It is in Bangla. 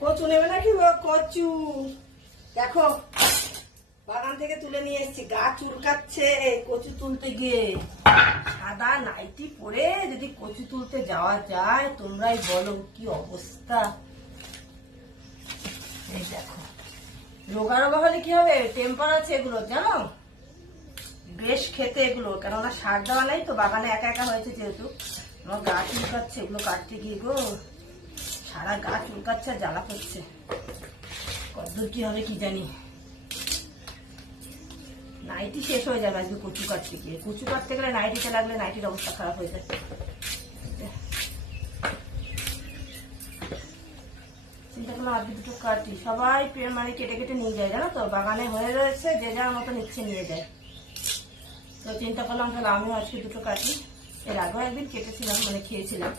কচু নেবে নাকি গো? কচু দেখো বাগান থেকে তুলে নিয়ে এসেছি। গা চুলকাচ্ছে কচু তুলতে গিয়ে। সাদা নাইটি পরে যদি কচু তুলতে যাওয়া যায়, তোমরাই বলো কি অবস্থা। এই দেখো, রোগা রোগা হলে কি হবে? টেম্পার আছে এগুলো, জানো? বেশ খেতে এগুলো, কেননা সার দেওয়া নাই তো, বাগানে একা একা হয়েছে যেহেতু। আমার গা চুলকাচ্ছে এগুলো কাটতে গিয়ে গো, সারা গা চুলকাচ্ছে আর জ্বালা করছে। কতদূর কি হবে কি জানি। নাইটি শেষ হয়ে যাবে আজকে কচু কাটতে গিয়ে। কচু কাটতে গেলে নাইটিতে লাগলে নাইটির অবস্থা খারাপ হয়ে যায়। চিন্তা করলাম আজকে দুটো কাটি। সবাই মানে কেটে কেটে নিয়ে যায়, জানো তো? বাগানে হয়ে রয়েছে, যে যার মতো নিচ্ছে নিয়ে যায়। তো চিন্তা করলাম তাহলে আমিও আজকে দুটো কাটি। এর আগেও একদিন কেটেছিলাম, মানে খেয়েছিলাম।